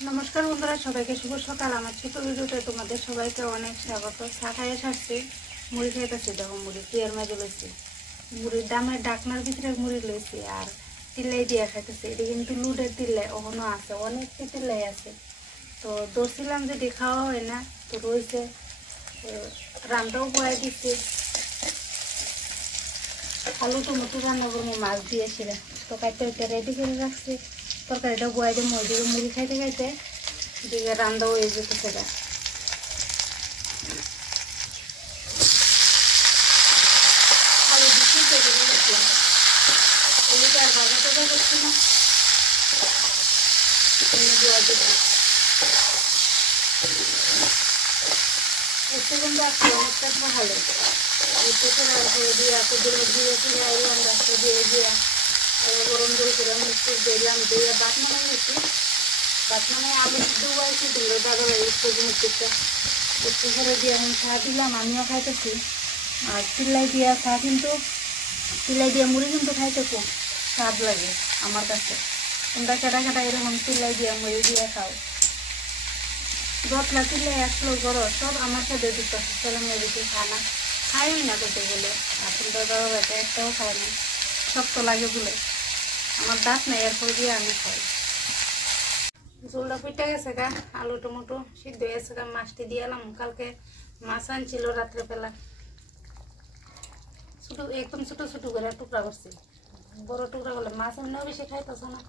नमस्कार बंधुरा सबाइके शुभ सकाल। आमार छोटो भिडियोते तोमादेर सबाइके अनेक स्वागत। चा खाइये सारछि, मुড়ি खाइतेछि। देखो मुড়ি पियार माঝে लইछि, मुড়िर दामेर डाकनार भितरे मुড়ি लইछि और तिल्लाई दिया खाइतेछि। एटा किन्तु लुडेर तिल्लाई एखोनो आछे, अनेक तिल्लाई आछे। तो दौड़ছিলাম যদি খাওয়া হয় না তো রইছে, রান্নাও বয়ে দিচ্ছি। আলু টমেটো রান্না করবো মাছ দিয়েছিলাম, তো কাটতে রেডি করে রাখছি। তরকারিটা বয়ে দিয়ে ওইদিকে মুড়ি খাইতে খাইতে এদিকে রান্নাও হয়ে যেতেছে। আলু দিচ্ছি, কেটে দিয়েছিলাম। এদিকে আর ভাজা টাজা করছি না, বয়ে দিচ্ছি। এতে কিন্তু আজকে অনেকটা ভালো দিয়ে এত দিলে দিয়ে ফিরে আইলাম রাস্তা দিয়ে গিয়ে গরম জল করে মিষ্টি দিলাম দিয়ে ভাত নামাই গেছি। ভাত নামাই আলু সিদ্ধ বয়েছি, দিলে দাদা ভাই একটু মিষ্টিটা একটু করে দিয়ে আমি চা দিলাম, আমিও খাইতেছি। আর চিল্লাই দিয়া চা কিন্তু চিল্লাই দিয়া মুড়ি কিন্তু খাইতে খুব স্বাদ লাগে আমার কাছে। তোমরা কেটা কেটা এরকম চিল্লাই দিয়া মুড়ি দিয়ে খাও। যতলা চিল্লাই আসলো গরো সব আমার সাথে দিতে ছেলে মেয়ে বেশি খায় না, খাই না করতে গেলে। আর তোমরা দাদা ভাইটা একটাও খায় না, শক্ত লাগে বলে। আমার দাঁত নেই, এরপর দিয়ে আমি খাই। ঝোলটা ফুটে গেছে গা, আলু টমেটো সিদ্ধ হয়ে গেছে গা। মাছটি দিয়ে এলাম, কালকে মাছ আনছিল রাত্রেবেলা। ছোটো একদম ছোটো ছোটো করে টুকরা করছি। বড় টুকরা করলে মাছ এমনিও বেশি খাইতেছে না,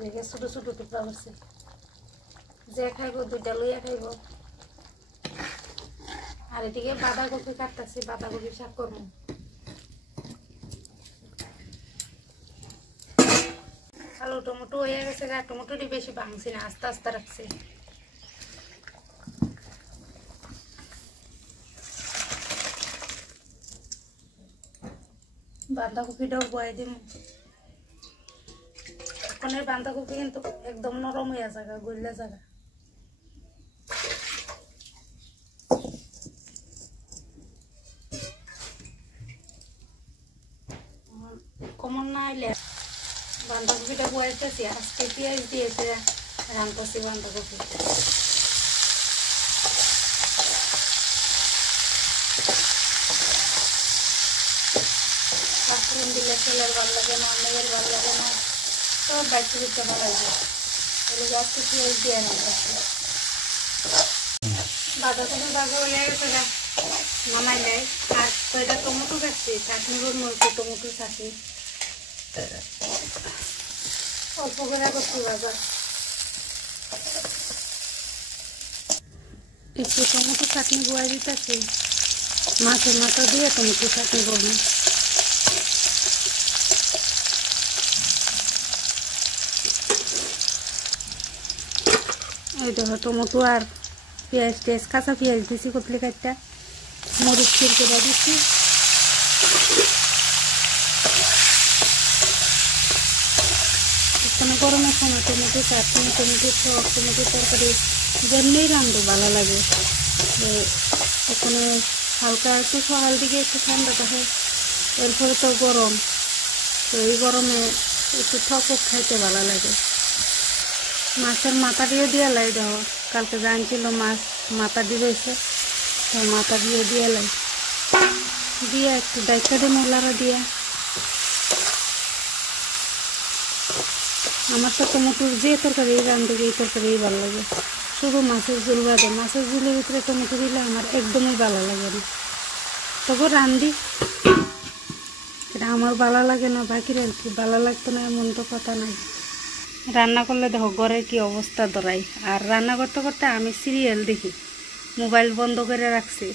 দেখে ছোটো ছোটো টুকরা করছি। যে খাইব দুইটা লইয়া খাইব। আর এদিকে বাঁধাকপি কাটতেছি, বাঁধাকপি শাক করবো। আলু টমেটো হয়ে গেছে গা, টমেটোটি বেশি ভাঙছি না, আস্তে আস্তে রাখছি। বাঁধাকপিটাও বয়ে দিব। এখনের বাঁধাকপি কিন্তু একদম নরম হয়ে যাবে, গলে যাবে। কমন না হইলে বাঁধাকপিটা বয়েছি। আজকে পেঁয়াজ দিয়েছে রান্নাছি বাঁধাকপি। মাশরুম দিলে ছেলের ভালো লাগে না, মেয়ের ভালো লাগে না, সব বাচ্চা দিতে ভালো লাগে। এগুলো আজকে পেঁয়াজ দিয়ে রান্নাছি। বাঁধাকপি ভাজা হয়ে গেছে গা, নামাই নেয়। আর কয়টা টমেটো কাটছি, চাটনি করবো, টমেটো চাটনি অল্প করে করছি ভাজা। একটু টমেটো চাটনি বয়ে দিতেছি, মাছের মাথা দিয়ে টমেটো চাটনি করবো। এই দেখো টমেটো আর পেঁয়াজ টেজ, কাঁচা পেঁয়াজ দিছি কতলি কাটটা, মরিচ ছিঁড় করে দিচ্ছি। এখানে গরমের সময় টমেটো চাটনি, টমেটো টক, টমেটো তরকারি যেমনি রান্ধো ভালো লাগে। ওখানে হালকা একটু সকাল দিকে একটু ঠান্ডা থাকে, এরপরে তো গরম, তো এই গরমে একটু টক খাইতে ভালো লাগে। মাছের মাথা দিয়ে দিয়ে লাই, দেখো কালকে জানছিল মাছ মাথা দিয়েছে, তো মাথা দিয়ে দিয়ে লাই দিয়ে একটু ডাইকা দিয়ে মোলারা দিয়ে। আমার তো টমেটোর যে তরকারি রান্ধে এই তরকারি ভালো লাগে, শুধু মাছের ঝোল বাদে। মাছের ঝোলের ভিতরে টমেটো দিলে আমার একদমই ভালো লাগে না। তবু রান্ধি, এটা আমার ভালো লাগে না, বাকির আর কি ভালো লাগতো না এমন তো কথা নাই। রান্না করলে দেখো ঘরের কি অবস্থা ধরাই। আর রান্না করতে করতে আমি সিরিয়াল দেখি, মোবাইল বন্ধ করে রাখছি।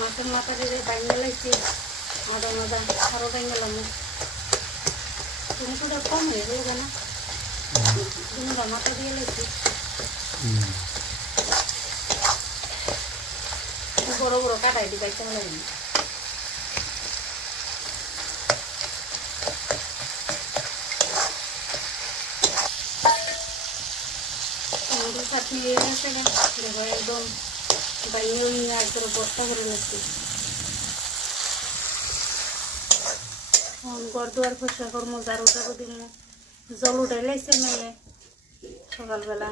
মাছের মাথা দিয়ে বাইঙ্গা লাগছি, আদা মাদা আরও বাইঙ্গালাম। টমেটোটা কম হয়ে যাবে না, দুটা মাথা দিয়ে লাগছি। বড় বড় কাটাই দিই, বাইতে ভালো লাগে। টমেটো চাটনি হয়ে গেছে, দেখো একদম বাইরে নিয়ে একদম বস্তা করে লাগছে। ঘর দুয়ার পরিষ্কার করবো, ঝাড়ু টাড়ু দিব, জল উঠাই লাইছে মেয়ে। সকালবেলা